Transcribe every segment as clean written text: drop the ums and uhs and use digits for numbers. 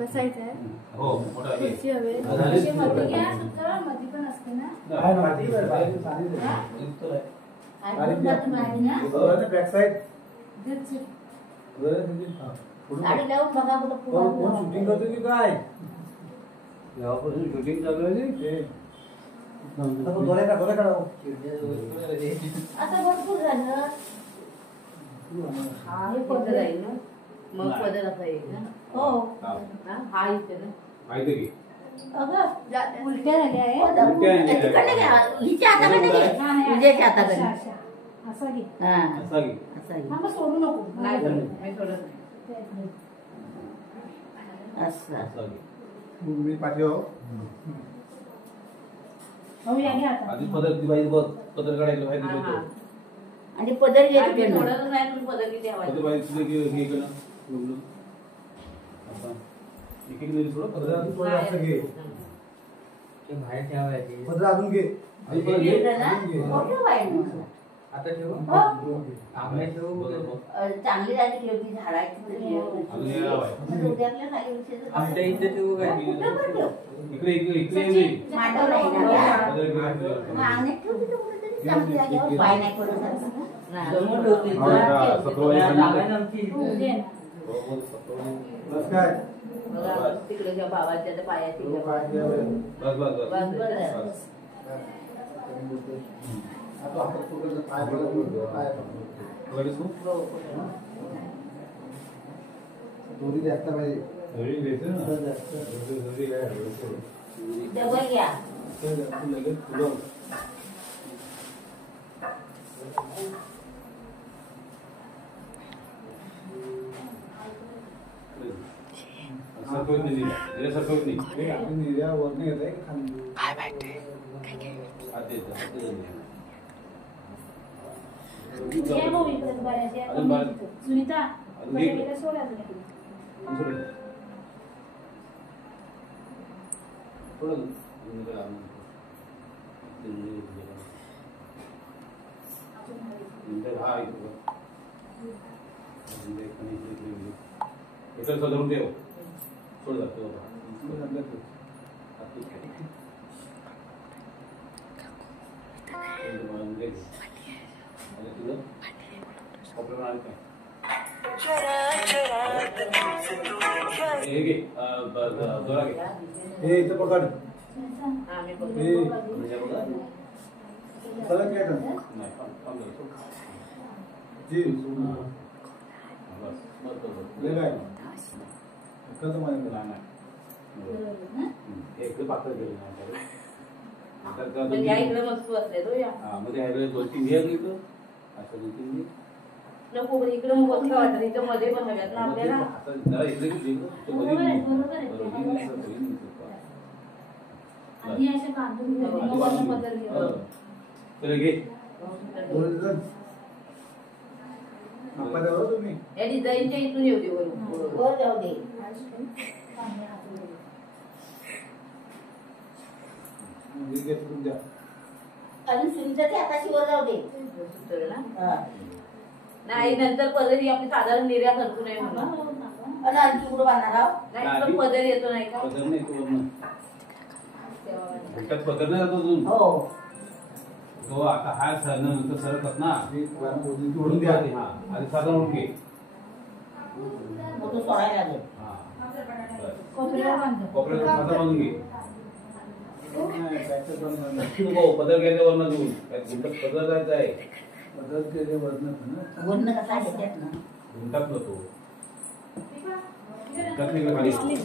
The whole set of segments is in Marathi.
बसायचं आहे. हो मोठा आहे. खुर्ची हवी. अशी मध्ये घ्या सुद्धा मध्ये पण असते ना. आहे ना मध्ये बाहेर साडी आहे. बॅक साइड गाडी लावून बघा कोण शूटिंग करतो की काय यापासून शूटिंग चालू आहे ते दोरे का आता भरपूर झालं हे पदर आहे ना मग पदर असा येईल ना हो हा इथे ना माहिती की अगं उलट्या झाल्या आहे. तिकडे घ्या हिच्या हाताकडे घे तुझ्या हाताकडे असा घे. हा असा की असा घे हा मग सोडू नको. नाही मी सोडत नाही असं असा की मी पाठव हो या घ्या आता. आधी पदर दिवाळी बघ पदर काढायला माहिती हा, होतं हा. आणि पदर घ्यायची सोडतच नाही पण पदर किती हवा पदर बाहेर तुझे हे केलं आता एक एक दिवस सोड पदर अजून थोडं जास्त घे ते बाहेर ठेवायची पदर अजून घे आधी पदर घे आता ठेवू हो. आम्ही ठेवू चांगली झाली ठेवती झाडाची अजून हे लावायचं. उद्याला खाली आमच्या इथे ठेवू काय कुठं पण ठेव. इकडे इकडे इकडे मांडव नाही ना पदर घे मग अंगणात ठेवते तर कुठेतरी चांगली जागेवर पाय नाही पडत जमून ठेवते हो, दे ना. बस काय बघा तिकडे त्या बाबाच्या त्या पायाची तो काय केलं बस बस बस बस बस आता हातात पकडलं काय पडलं काय लगेच तू दोरी जास्त पाहिजे घरी घ्यायचं ना घरी काय डबल घ्या लगेच तुला सरकवत नाही सरकवत नाही आपण निर्या वरने येत आहे खाली ये भाऊ इकडे बऱ्याच या अजून बाहेर. सुनीता अजून घे. बऱ्याचदा सोडा तुला. धरून ठेव सोड जातो हे इथं पकड आम्ही हे चला काय कर जी ले काय कसं माहिती एक पात्र केलं पण या इकडे मस्त बसले तो या मध्ये दोन तीन घे घेतो असं दोन तीन घे नको पण इकडे मग बसलं वाटत इथं मध्ये पण हव्यात ना आपल्याला जरा इकडे बरोबर आहे, बरोबर आहे. आणि असे बांधून घे. मग वरनं पदर घे. तर घे आपल्यावर तुम्ही या डिझाईनच्या इथून येऊ दे वरून वर जाऊ दे तुमच्या अजून सुनीताची हाताशी वर जाऊ दे सुचलं ना नाही नंतर पदरी आपली साधारण निर्या करतो नाही म्हणून आणि आणखी कुठं बांधणार आहोत नाही पण पदर येतो नाही का पदर नाही तू घंटात पदर नाही जातो अजून हो तो आता हा नंतर सरकत ना जोडून द्या हा आधी साधा म्हणून घे मग तो सोडायला लागेल हा कोपऱ्यावर बांध. कोपऱ्यात साधा बांधून घे नको पदर घ्यायच्यावर ना देऊन घंटात पदर जायचा आहे बदल केले वरण वर्ण कसा घेतात ना घंटात नको घंटात नाही खाली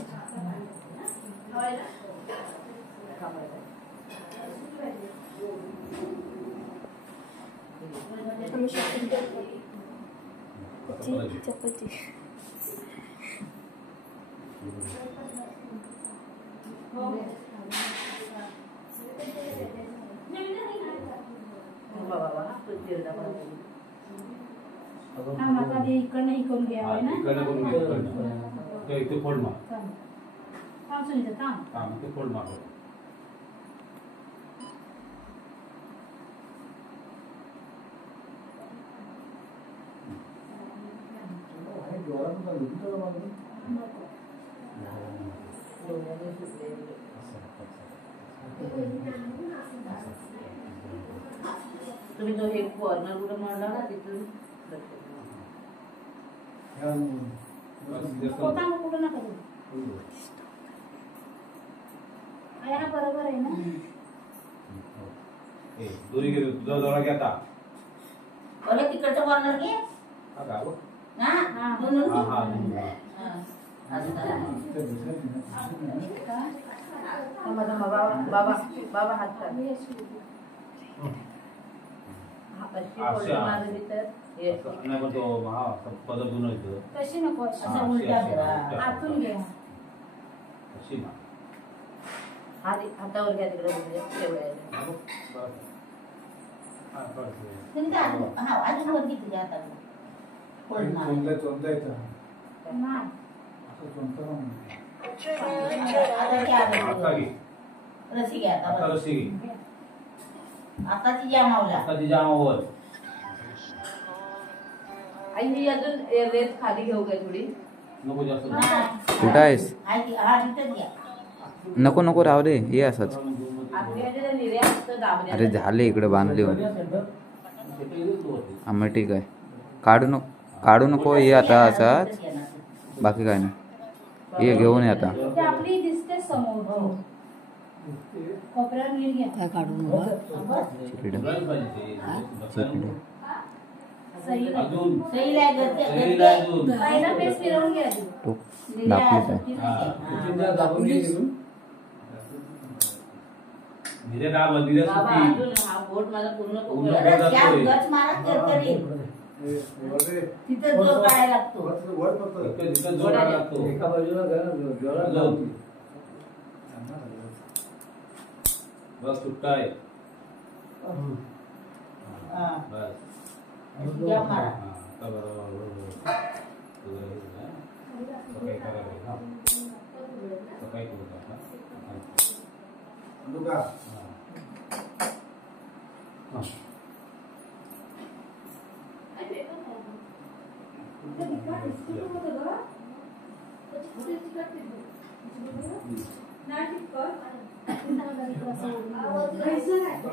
चपाती. हा माका ते इकडनं हे करून घ्यावं ना. इथे फोल्ड मार थांब सुनीता थांब. हा ते फोल्ड मार जोरात डोळ्याने सुटलेली. तुम्ही जो हे कॉर्नर कुठं म्हणला ना तिथून पोटा मग कुठं नका देऊ. आहे ना, बरोबर आहे ना. दोरी गेलो तुझा जवळ घ्या आता बोले तिकडचं कॉर्नर घे हा का बघ. हा हा. दोन हा हा बाबा हात काढ. नाही पण तो हा पद्धतून येतो तशी नको अशी. असं उलट्या करा. आतून घ्या. अशी ना हातावर घ्या तिकडे तेवढ्या हा अजून वर घेतली तुझ्या हातावर चोंदा येतं नाही. असं चोंता आता घे रसी घ्या आता आता रस्सी घे आता ती या मावला आता तिच्या आमावर आई ही अजून रेत खाली घेऊ काय थोडी नको जास्त कुठं आहेस? हा तिथं घ्या नको नको राहू दे ये असंच. आपल्या निर्या असतं दाबण्या अरे झाले इकडे बांधले मग ठीक आहे. काढू नको ये आता असाच. बाकी काय नाही ये घेऊन ये आता. ते आपली दिसते समोर. कोपऱ्यावर नीट घ्या. चिकडे चिकडे सही नाही. अजून सही लाय गरजे सहीला अजून पहिला पेस्ट फिरवून घ्या आधी. तो दाखलीच आहे. धीरे दाब धीरे बाबा सुटी अजून हा बोट माझा पूर्ण पूर्ण कोपरा. बोट त्या जातोय. गच मारा करकरी तिथं जोर काढायला लागतो वर फक्त तिथं जोर लागतो एका बाजूला अजून. बस सुट्टा आहे हा. बस या मारा हा आता बरोबर सकाळी करायला ना सकाळी करू आता का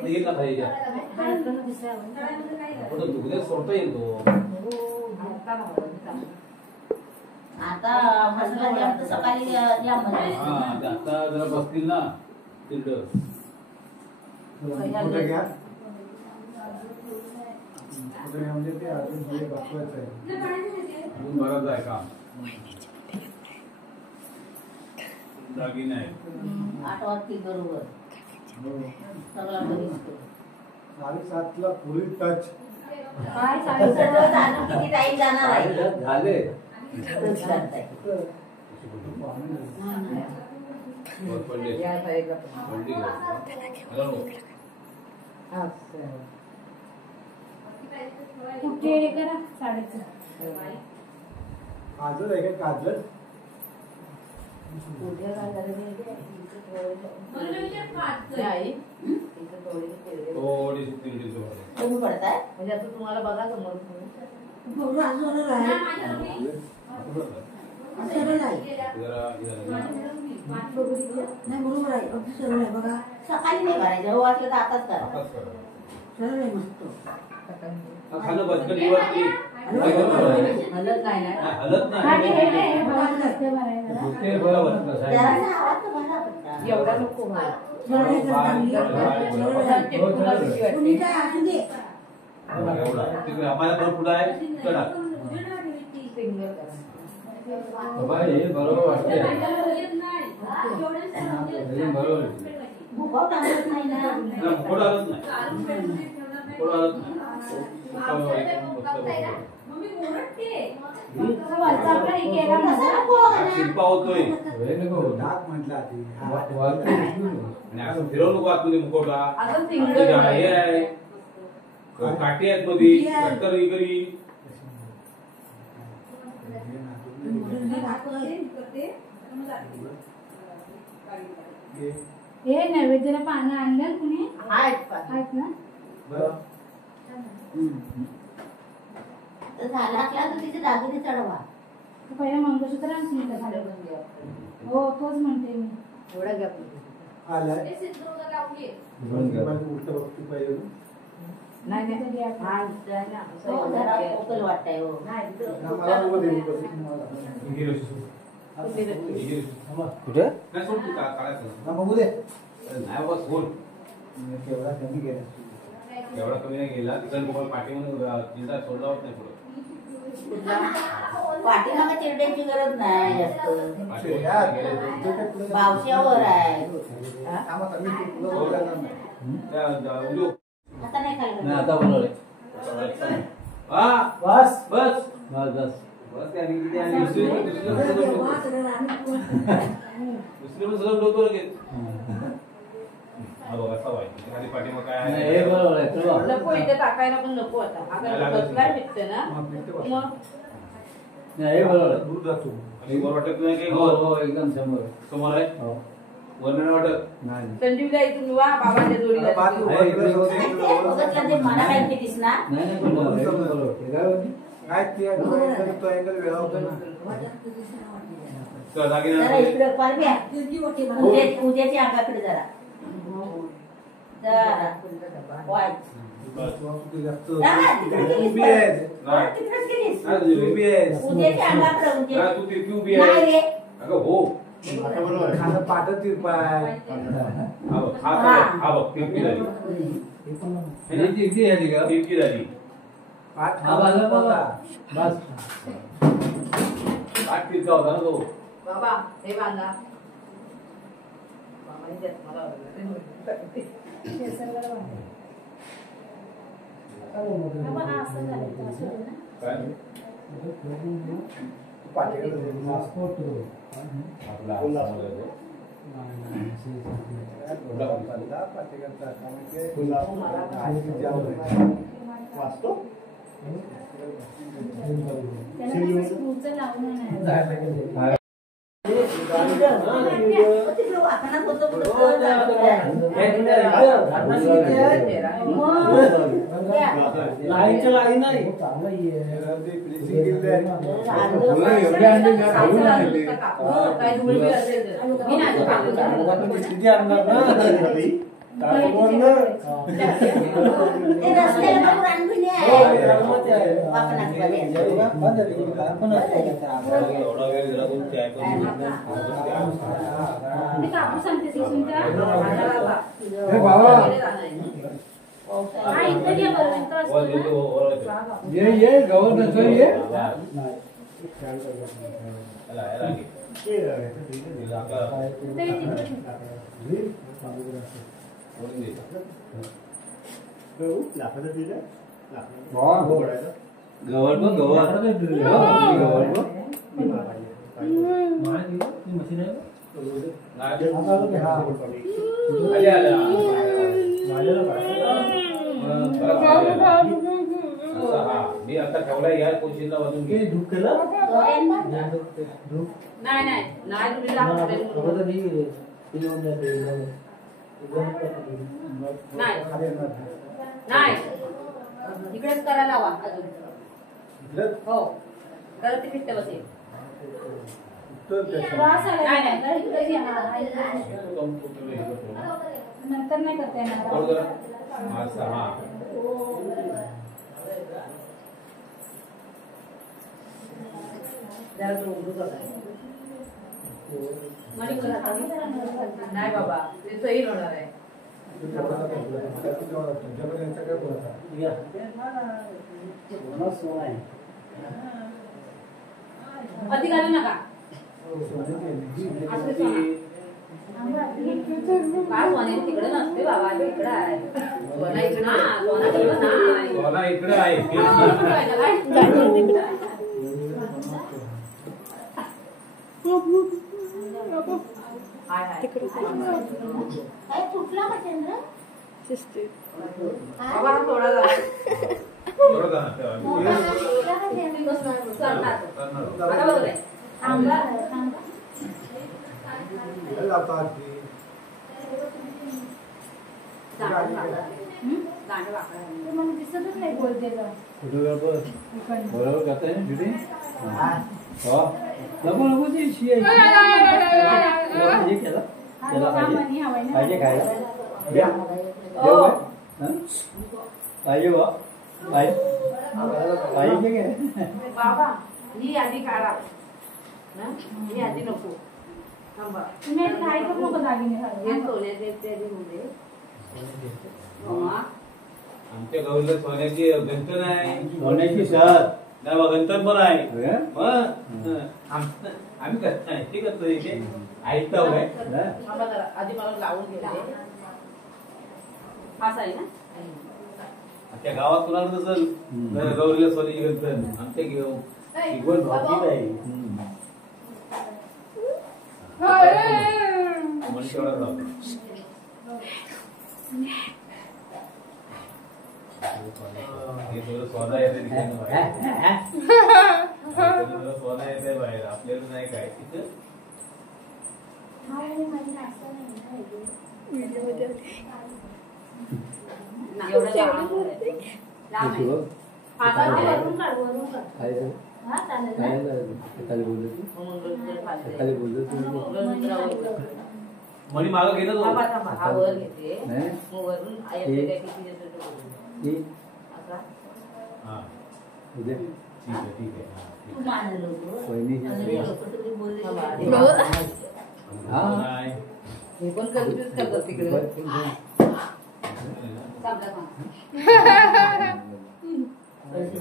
एक आता याच्या पुढे दुखले सोडता येतो आता मसाला जास्त सकाळी या मध्ये हा आता जरा बसतील ना तिल्ड कुठे घ्या कुठे म्हणजे ते अजून थोडे बसवायचं आहे अजून बराच आहे काम दागिने आहे 8 वाजतील बरोबर सगळा बरिष्ठ 7:30ला फुल टच काय सगळं सांगितलं? अजून किती टाइम जाणार आहे झाले खरंच करताय. पडले पडली कुठे हे करा 4:30. काजल आहे का काजल थोडी तिरडी कमी पडताय म्हणजे आता तुम्हाला बघा समोर सकाळी नाही करायचं हो वाटलं तर आताच करा खाणं बचकटीवरती हलत नाही ना हलत हा, नाही हे बघा, रस्ते भरायला. दुखते बरं बसलं साहेब. जरा आवाज तर भरा पटकन. एवढा नको मला. एवढा. तिकडे आम्हाला पण पुढं आहे कडा बरोबर वाटते बरोबर भुगाव टाकत नाही ना पुढं आलंच नाही पुढं आलंच नाही वरचा आपला हे केला ना. कसं नको शिल्पा होतोय डाक म्हटलं आधी आणि असं फिरवू नको आतमध्ये मुकोटा अजून हे सिंगल आहे काठी आहेत मध्ये कट्टर इकरी हे नैवेद्याला पानं आणलं कुणी आहेत ना. झाला असला तर तिचे दागिने चढवा तू पहिला मंगळसूत्र आणि सुनीता खाली हो तोच म्हणते मी एवढा घ्या आलाय हे सिंधुदुर्ग लावून घे. उलट बघतो पाहिजे नाही नाही हा इथं आहे ना हो, जरा ओकल वाटतंय हो नाही इथं मला बघू दे कसं तुम्हाला कुठे काय सोड तू काढायचं ना बघू दे नाही बस बोल केवढा कमी गेला एवढा कमी नाही गेला तिकडे तुम्हाला पाठीमध्ये जिल्हा सोडला होत नाही पुढं पाठीमागे चिरड्याची गरज नाही जास्त पाठीमागे गेले. बावश्यावर आहे थांबा मी तुला बोलणार नाही उद्योग. आता नाही खाल्लं नाही आता बोलवलंय हा बस बस बस बस बस आणि किती आणि दुसरी पण सलम डोकं लगेच हा बघा सवय आहे. खाली पाठीमागे काय आहे हे बरोबर आहे चला नको इथे टाकायला पण नको आता हा काय बसलाय भेटते ना मग हे बरोबर आहे दूर जातो आणि वर वाटत नाही की हो हो एकदम समोर समोर आहे हो वर नाही वाटत नाही संजीवला इथून वा बाबांच्या जोडीला बघितलं ते मला माहिती दिसणार नाही पण बरोबर हे काय होती काय ते तो अँगल वेळा होता ना तर जागी जरा नाही इकडे पारब्या उद्याची अंगाकडे जरा जरा वाय. तिकडे गेलीस परत. तिकडेच गेलीस. उभी आहे उद्याच्या अंगाकडे उद्या तू ती उभी नाही आहे रे अगं हो खाणं पाठत तिरपाय हा बघ हा बघ तिरकी झाली किती झाली का तिरकी झाली पाठ हा बाजूला बघा बस आठ तिरका होता ना तो बाबा हे बांधा बाबांनी त्यात मला आवडलं. केसरला बांधा. बाबा, हा असं झालं तर असं होतं ना. काय आपला त्याला स्क्रूचं लावून नाही. तिकडे वाकणात होतं लाईनच्या लाईन नाही काय धुळी बी असेल तर. मी नाही टाकलं. किती आणणार ना ते रस्त्याला बघून आणून आहे. वाकणात मध्ये. एवढा वेळ जरा कोण काय मी कापूर सांगते सुनीता. हा इथं घे बरं इथं असतं ना. ये गवत नसतो ये इथं ये तिकडे. गवळ बघ मी आता ठेवलाय या कोशीला वाजून घे नाही नाही नाही तुम्ही दाखवते. नाही इकडेच करायला लावा अजून हो करत फिट्ट बसेल. वास आला नाही, नाही. इकडे घे. हा, नंतर नाही करता येणार. जरा तो उघडू बघा. नाही बाबा ते सही होणार आहे. अति घालू नका. काय सोने तिकडे नसते बाबा इकडे आहे. सोना इकडे सोना इकडे आहे काय तुटला का चंद्र बाबा थोडा ते मला दिसतच नाही बोलतेला. फोटोग्राफर बरोबर करताय ना शूटिंग? हो नको नको ते शिय केलं त्याला पाहिजे खायला द्या देऊ काय पाहिजे बा पाहिजे काय बाबा ही आधी काढा ना, ही आधी नको थांबा. तुम्ही आधी काय करू नको दागिने हे सोन्याचे ते आधी होऊ दे. मम्मा, आमच्या गावाला सोन्याची गंठन आहे सोन्याची शहर नाही बा गंठन पण आहे मग आम्ही करत नाही ते करतो इथे ऐकता काय थांबा जरा, आधी मला लावून घेऊ दे. हाच आहे ना? त्या गावात कुणाला नसल गौरीला सोन्याची गंठन आमच्या घेऊ शिकवण भावकीच आहे म्हणून तेवढा जातो हे थोडं सोना येते सोना येते बाहेर आपल्याला नाही काय तिथं एवढं लांब आहे. हातात वरून काढ, वरून काढ. हा, चालेल ना? मणी मागं घेत थांबा, थांबा. हा वर घेते. मग वरून आईकडे काय किती देतो ते बघू. असा? ठीक आहे ठीक आहे तू मानलं होतं. आणि लोकं सगळी बोलले. हे पण कन्फ्युज करतात तिकडे. थांबला, थांब.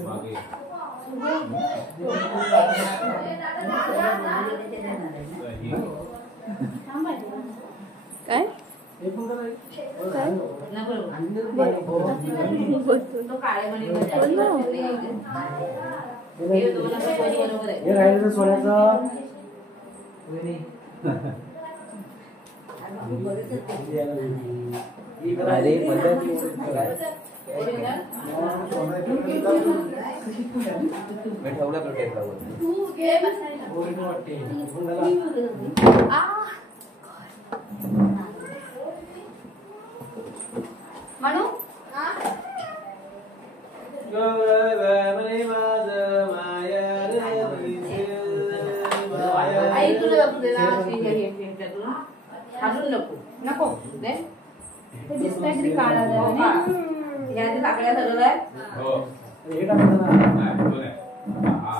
मागे काय तो काळे मणी बरोबर आहे. हे राहिलेलं सोन्याचं म्हणू आई तुला अजून नको नको दे. ते दिसतंय तरी काळा हो जरा का? नाही? या आधी टाकल्या सगळं आहे. हो हे टाकायचं ना नाही तो नाही हा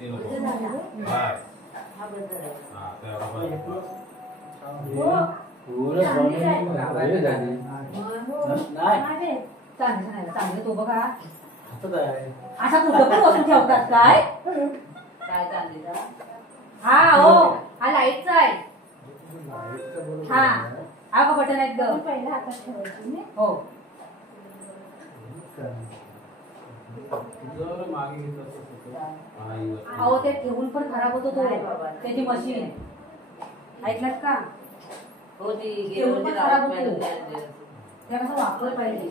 ते नको बाय हा बद्दल आहे. हा त्यावर नाही. चांगलं तो बघा. हातात आहे असा कुठं पण वस्तू ठेवतात काय? काय चांदीचा? हा हो, हा लाईटचा आहे. हा हा का बटन एकदम पहिल्या हातात ठेवायची नाही? हो. मागे घेत अहो ते ठेवून पण खराब होतो तो त्याची मशीन ऐकलात का? हो ती ठेवून पण खराब होतो. त्या कसं वापर पाहिजे.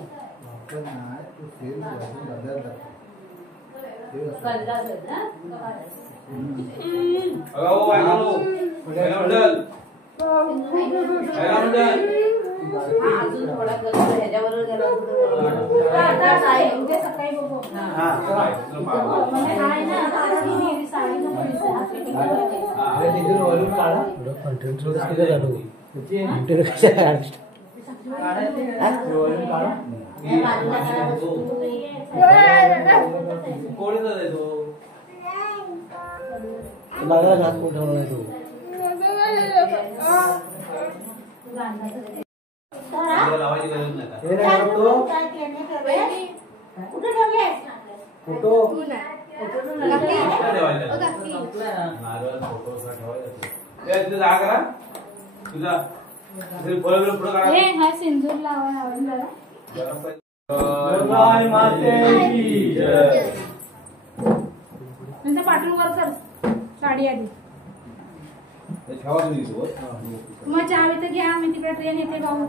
कल्ला असेल ना? अजून थोडा गरम ह्याच्यावर गेला उद्या सकाळी बघू. म्हणजे आहे ना, आता मी साडी लावायची गरज नाही हे नाही करतो कुठे ठेवले? फोटो हे हा सिंदूर लावा नंतर पाठवून वर कर साडी आधी. मग चहा तर घ्या, मी तिकडे ट्रेन येते भाऊ.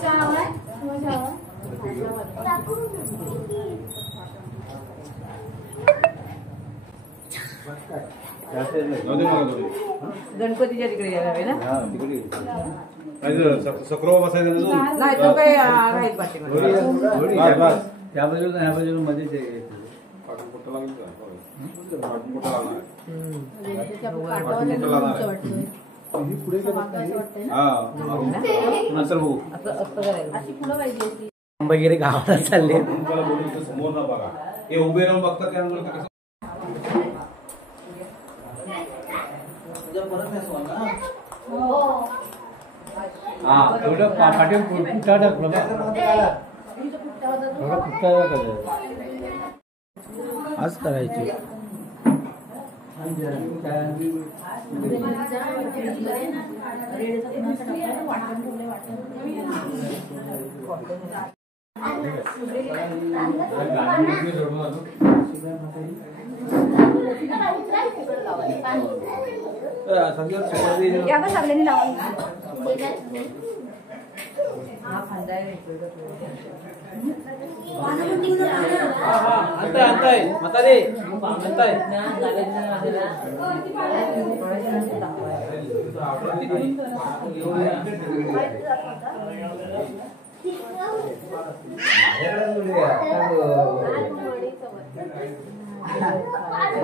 चहा हवाय? गणपतीच्या तिकडे गेला आहे ना सक्रो बसायचं नाही तो काही राहील पाठीमागे. त्या बाजूला ह्या बाजूला मध्ये नंतर बघू असं करायचं. वगैरे गावाला चालले समोर ना बघा हे उभे राहून बघतात त्यामुळे कसं हा एवढं पाठीवर कुठं टाकलं आज करायची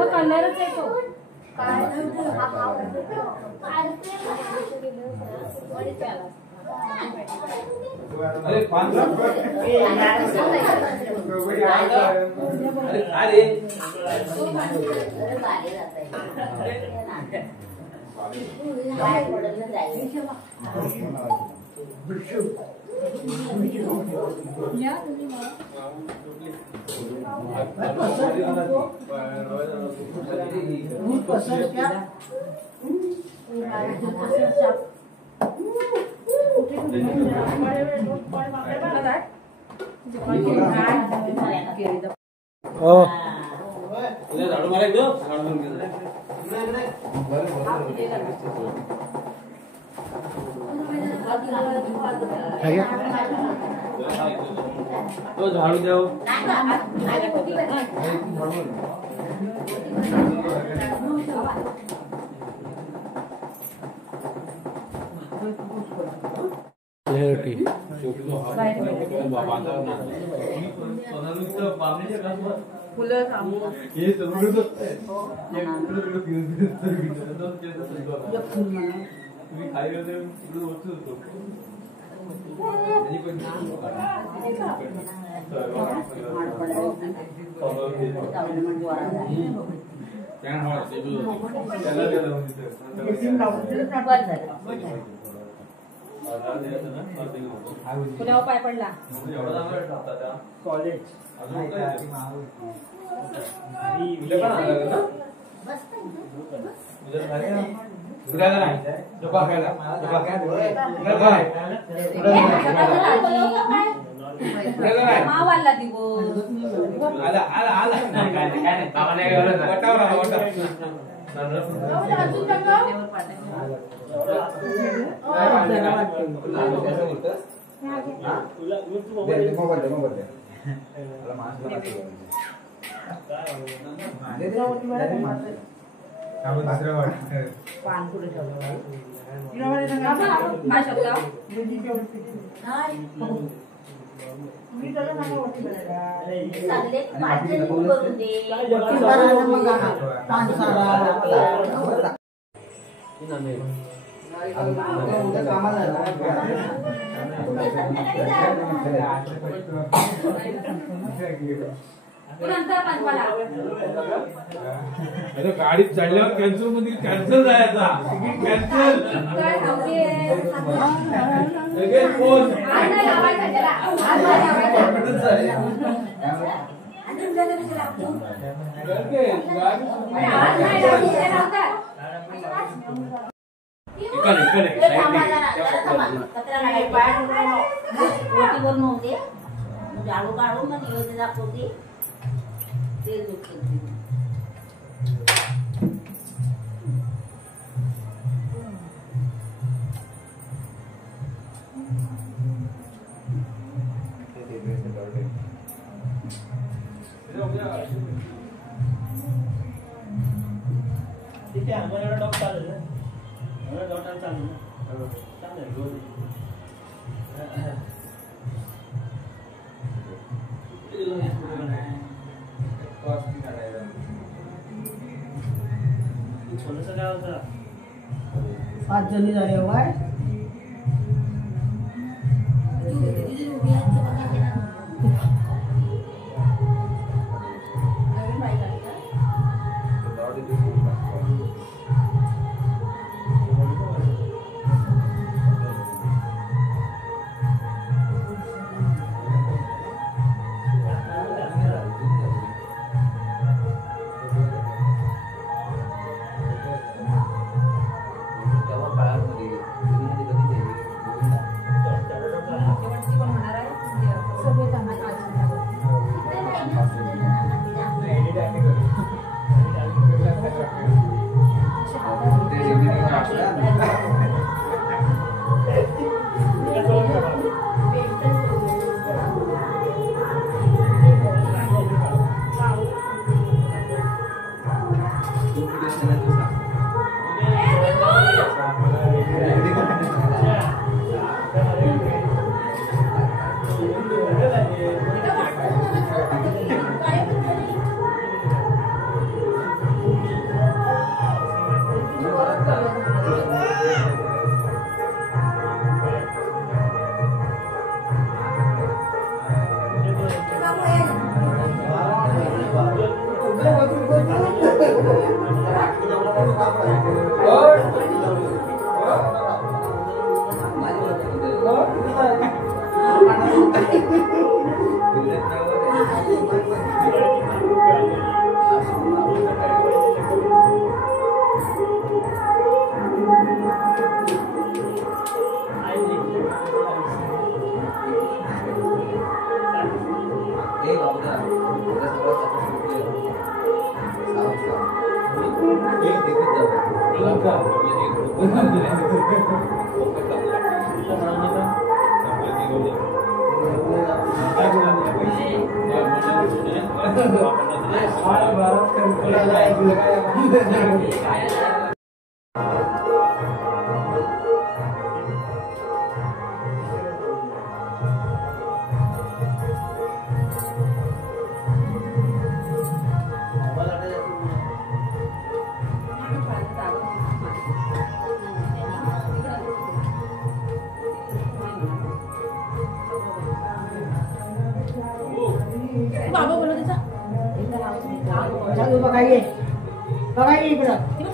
कलरच आहे तो अरे पान अरे झाडू मारायचं तो झाडू द्याव फुलं फुलावर पाय पडला कॉलेज मावाला दिवो आला आला आला पान पुढे काय शकता गाडीत चढल्यावर कॅन्सल मध्ये कॅन्सल जायचा कॅन्सल झाडू काढून मग योजना दाखवते ते पाच जणी झाले वाय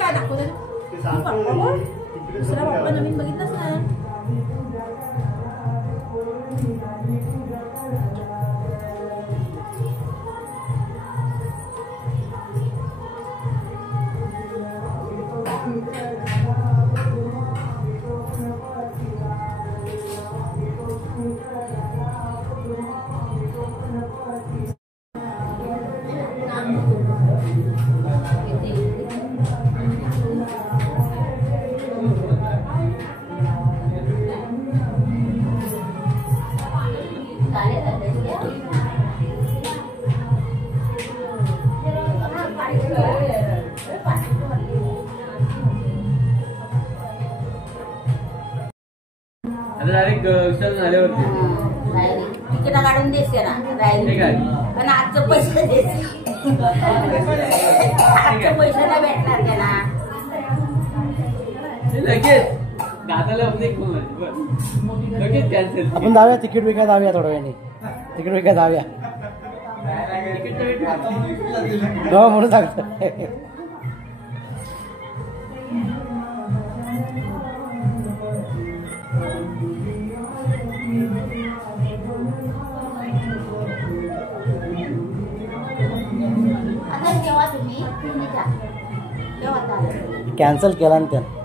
काय दाखवलं दुसरा बाप्पा नवीन बघितलंच ना डायरेक्ट झाल्यावरती तिकीट काढून देस ना पण आजचं पैसे देस आजचं पैसे नाही भेटणार त्याला लगेच दादाला लगेच कॅन्सल आपण जाऊया तिकीट विकायला जाऊया थोड्या वेळाने तिकीट विकायला जाऊया हो म्हणून सांगतो कॅन्सल केला ना त्यानं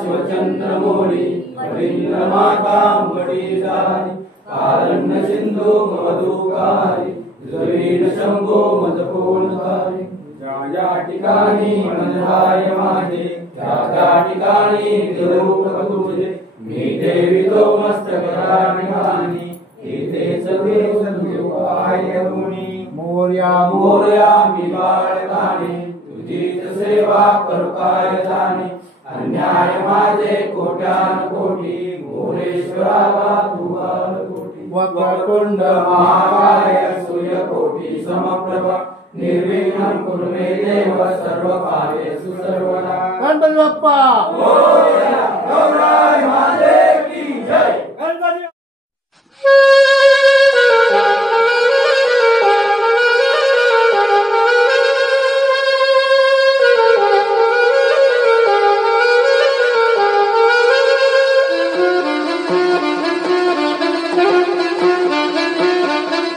शिवचंद्रमौली रवींद्रमाता मणिजारी कारण्य सिंधू मधुकारी जमीन शंभो मजपूर्णकारी ज्या ठिकाणी मनधाय माझे त्या ठिकाणी निरूप तुझे मी देवी तो मस्तकरा ठिकाणी इथे सगळे सद्गुरुपाय गुणी मोर्या मोर्या मी बाळकाने तुझीच सेवा करू काय जाणे अन्याय माझे कोट्यान कोटी मोरेश्वरावा तुझा कोटी वक्रतुंड महाकाय सूर्यकोटी समप्रभ निर्विघ्नं कुरु मे देव सर्व कार्येषु सर्वदा गणपती बाप्पा